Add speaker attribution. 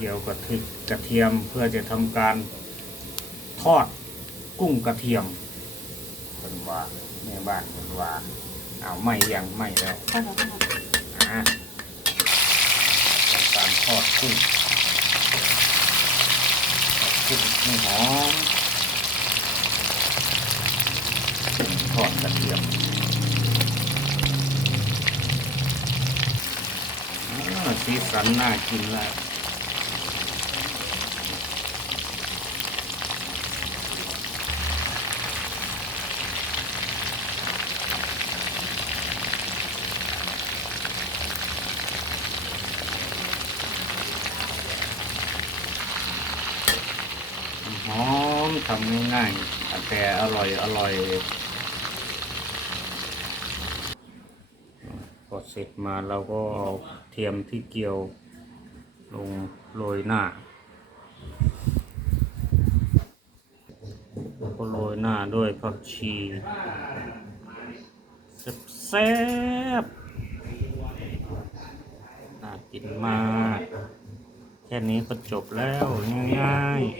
Speaker 1: เกี่ยวกับทึกกระเทียมเพื่อจะทำการทอดกุ้งกระเทียมเป็นว่าแม่บ้านเป็นว่าเอาไม่ยังไม่แล้วอะทำการทอดกุ้งกุ้งให้หอมทอดกระเทียมอ่าสีสันน่ากินเลย หอมทำง่ายๆแต่อร่อยอร่อยพอเสร็จมาเราก็เอาเทียมที่เกี่ยวลงโรยหน้าก็โรยหน้าด้วยผักชีแซ่บๆน่ากินมาก แค่นี้ก็จบแล้วง่ายๆ